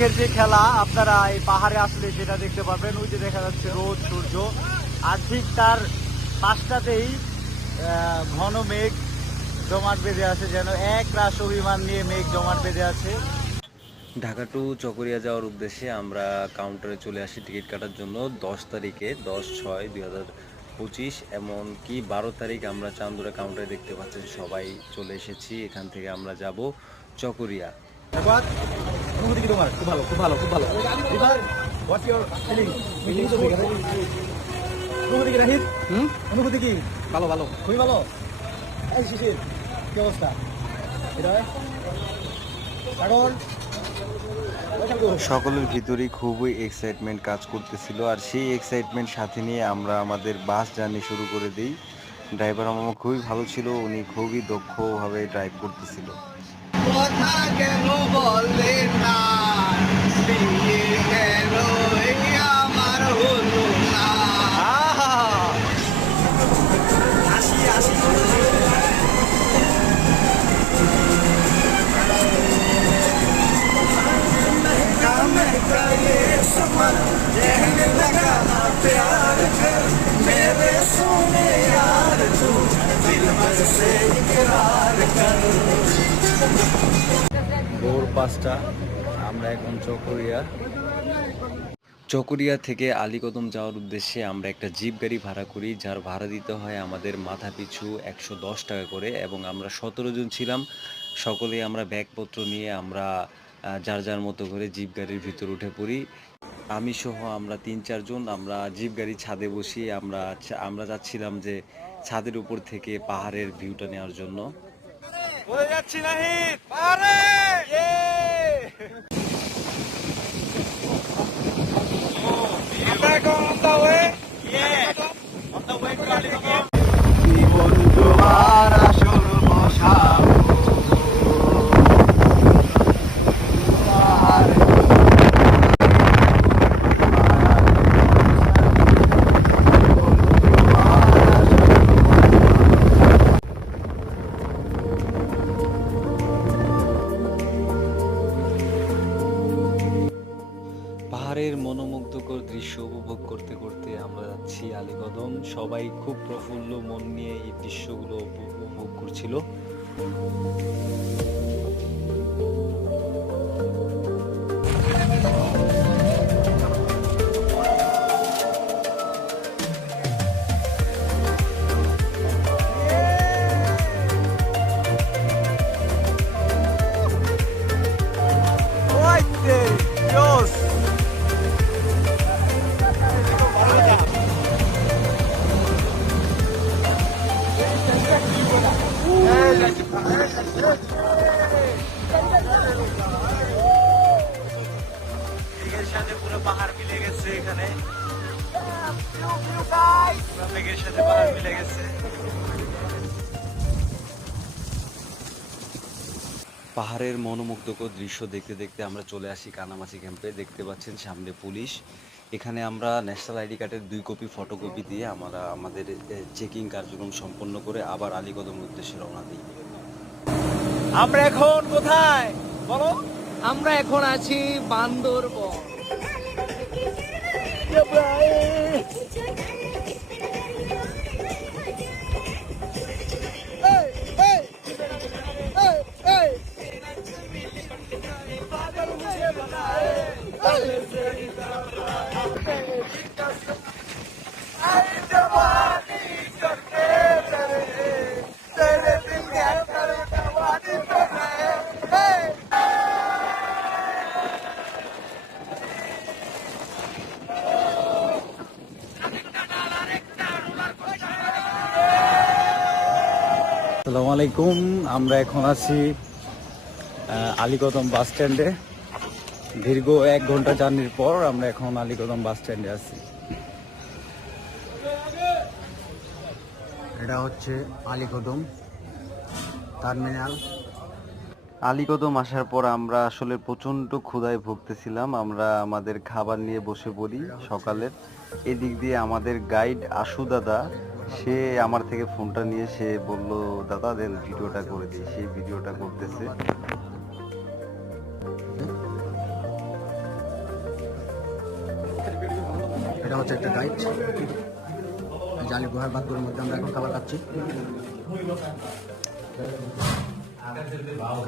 মেঘের যে খেলা আপনারা এই পাহাড়ে আসলে সেটা দেখতে পাবেন। ওই যে দেখা যাচ্ছে রোদ সূর্য, আর ঠিক তার পাশটাতেই ঘন মেঘ জমাট বেঁধে আছে, যেন এক রাশ অভিমান নিয়ে মেঘ জমাট বেঁধে আছে। ঢাকা টু চকরিয়া যাওয়ার উদ্দেশ্যে আমরা কাউন্টারে চলে আসি টিকিট কাটার জন্য 10 তারিখে, 10/6/2025। এমনকি 12 তারিখ আমরা চান্দুরা কাউন্টারে দেখতে পাচ্ছেন সবাই চলে এসেছি। এখান থেকে আমরা যাব চকরিয়া। অনুভূতি কি তোমার? খুব ভালো, খুব ভালো, খুব ভালো। এবার হোয়াটস ইওর ফিলিংস? অনুভূতি কি রাহিত? অনুভূতি কি? ভালো ভালো, খুবই ভালো। এই শিশির কি অবস্থা? সাগর সকলের ভিতরেই খুবই এক্সাইটমেন্ট কাজ করতেছিল, আর সেই এক্সাইটমেন্ট সাথে নিয়ে আমরা আমাদের বাস জার্নি শুরু করে দিই। ড্রাইভার আমার খুবই ভালো ছিল, উনি খুবই দক্ষভাবে ড্রাইভ করতেছিল। কথা কেন বললে না, বিয়ে কেন আমার হলো না। আসি আসি ভোর 5টা, আমরা এখন চকরিয়া থেকে আলীকদম যাওয়ার উদ্দেশ্যে আমরা একটা জিপ গাড়ি ভাড়া করি, যার ভাড়া দিতে হয় আমাদের মাথা পিছু 110 টাকা করে, এবং আমরা 17 জন ছিলাম। সকলেই আমরা ব্যাগপত্র নিয়ে আমরা যার যার মতো করে জিপ গাড়ির ভিতর উঠে পড়ি। আমি সহ আমরা 3-4 জন আমরা জিপ গাড়ি ছাদে বসি। আমরা যাচ্ছিলাম যে ছাদের উপর থেকে পাহাড়ের ভিউটা নেওয়ার জন্য। বলে যাচ্ছি নাহিদ পারে। বন্ধুর আসল বসাবো পাহাড়ের মনোমুগ্ধকর দৃশ্য উপভোগ করতে করতে আমরা যাচ্ছি আলীকদম। সবাই খুব প্রফুল্ল মন নিয়ে এই দৃশ্যগুলো উপভোগ করছিল। মেঘের সাথে পুরো পাহাড় মিলে গেছে এখানে। মেঘের সাথে পাহাড় মিলে গেছে। পাহাড়ের মনোমুগ্ধকর দৃশ্য দেখতে দেখতে আমরা চলে আসি কানামাছি ক্যাম্পে। দেখতে পাচ্ছেন সামনে পুলিশ। এখানে আমরা ন্যাশনাল আইডি কার্ডের 2 কপি ফটোকপি দিয়ে আমরা আমাদের চেকিং কার্যক্রম সম্পন্ন করে আবার আলীকদমের উদ্দেশ্যে রওনা দিই। আমরা এখন কোথায় বলো? আমরা এখন আছি বান্দরবন। আসসালামু আলাইকুম, আমরা এখন আছি আলীকদম বাস স্ট্যান্ডে। দীর্ঘ 1 ঘন্টা জার্নির পর আমরা এখন আলীকদম বাস স্ট্যান্ডে আছি। এটা হচ্ছে আলীকদম টার্মিনাল। আলীকদম আসার পর আমরা আসলে প্রচণ্ড ক্ষুধায় ভুগতেছিলাম। আমরা আমাদের খাবার নিয়ে বসে পড়ি সকালের। এদিক দিয়ে আমাদের গাইড আশু দাদা, সে আমার থেকে ফোনটা নিয়ে সে বলল, দাদা দেন ভিডিওটা করে দিই। সেই ভিডিওটা করতেছে। হচ্ছে একটা গাইড। জালি গুহার বাদগুলোর মধ্যে আমরা এখন খাবার খাচ্ছি।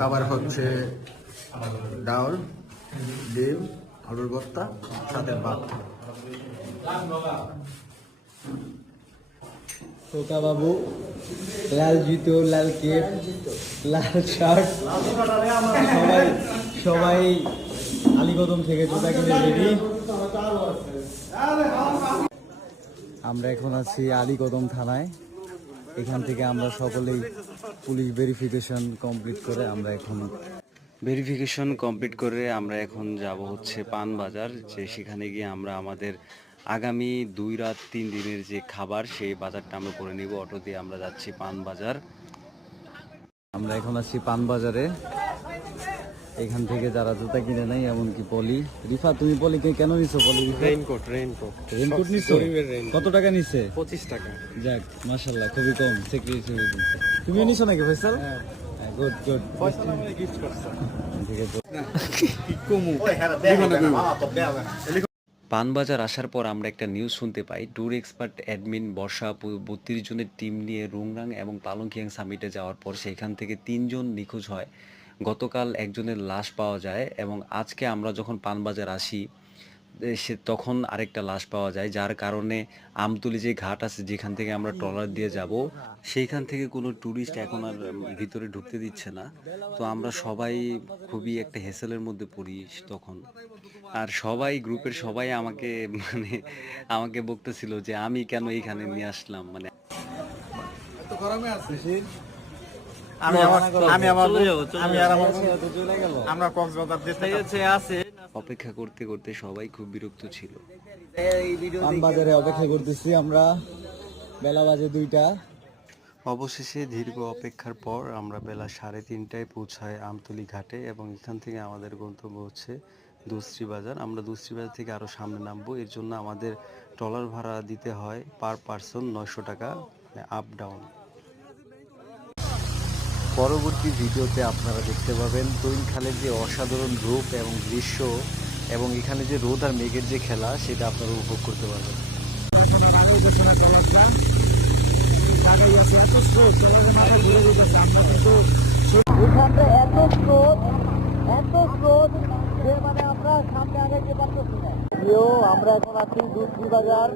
খাবার হচ্ছে ডাউল, ডিম, আলুর ভর্তা, সাথে ভাত। খোকা বাবু, লাল জুতো, লাল কেপ, লাল শার্ট, সবাই সবাই আলীকদম থেকে জুতা কিনে রেডি। আমরা এখন আছি আলীকদম থানায়। এখান থেকে আমরা সকলেই পুলিশ ভেরিফিকেশন কমপ্লিট করে আমরা এখন এখন যাব হচ্ছে পানবাজার, যে সেখানে গিয়ে আমরা আমাদের আগামী 2 রাত 3 দিনের যে খাবার সেই বাজারটা আমরা করে নিব। অটো দিয়ে আমরা যাচ্ছি পানবাজার। আমরা এখন আছি পানবাজারে। এখান থেকে যারা জুতা কিনে নাই, এমনকি পলি। রিফা, তুমি পলি কেন নিছো? পলি রেইনকোট নিছো? কত টাকা নিছে? 25 টাকা। যাক, মাশাআল্লাহ, খুবই কম। তুমিও নিছো নাকি ফয়সাল? Good good. গিফট করছে। ঠিক আছে। পানবাজার আসার পর আমরা একটা নিউজ শুনতে পাই, ট্যুর এক্সপার্ট অ্যাডমিন বর্ষা 32 জনের টিম নিয়ে রুংরাং এবং পালংখিয়াং সামিটে যাওয়ার পর সেখান থেকে 3 জন নিখোঁজ হয়। গতকাল একজনের লাশ পাওয়া যায় এবং আজকে আমরা যখন পানবাজার আসি তখন আরেকটা লাশ পাওয়া যায়, যার কারণে আমতলী যে ঘাট আছে যেখান থেকে আমরা ট্রলার দিয়ে যাব সেইখান থেকে কোনো ট্যুরিস্ট এখন আর ভিতরে ঢুকতে দিচ্ছে না। তো আমরা সবাই খুবই একটা হেসেলের মধ্যে পড়ি তখন। আর সবাই গ্রুপের সবাই আমাকে বকতেছিল যে আমি কেন এইখানে নিয়ে আসলাম। অপেক্ষা করতে করতে সবাই খুব বিরক্ত ছিল। পানবাজারে অপেক্ষা করতেছি আমরা, বেলা বাজে 2টা। অবশেষে দীর্ঘ অপেক্ষার পর আমরা বেলা 3:30টায় পৌঁছাই আমতলী ঘাটে এবং এখান থেকে আমাদের গন্তব্য হচ্ছে দুশ্রী বাজার। আমরা দুশ্রী বাজার থেকে আরও সামনে নামবো। এর জন্য আমাদের ট্রলার ভাড়া দিতে হয় পার পারসন 900 টাকা, আপ ডাউন। পরবর্তী ভিডিওতে আপনারা দেখতে পাবেন তৈন খালের যে অসাধারণ রূপ এবং দৃশ্য, এবং এখানে যে রোদ আর মেঘের যে খেলা, সেটা আপনারা উপভোগ করতে পারবেন। এখানটা এত স্রোত যে মানে আমরা সামনে আগাইতে পারতেছি না। আমরা এখন আছি দুধ বাজার।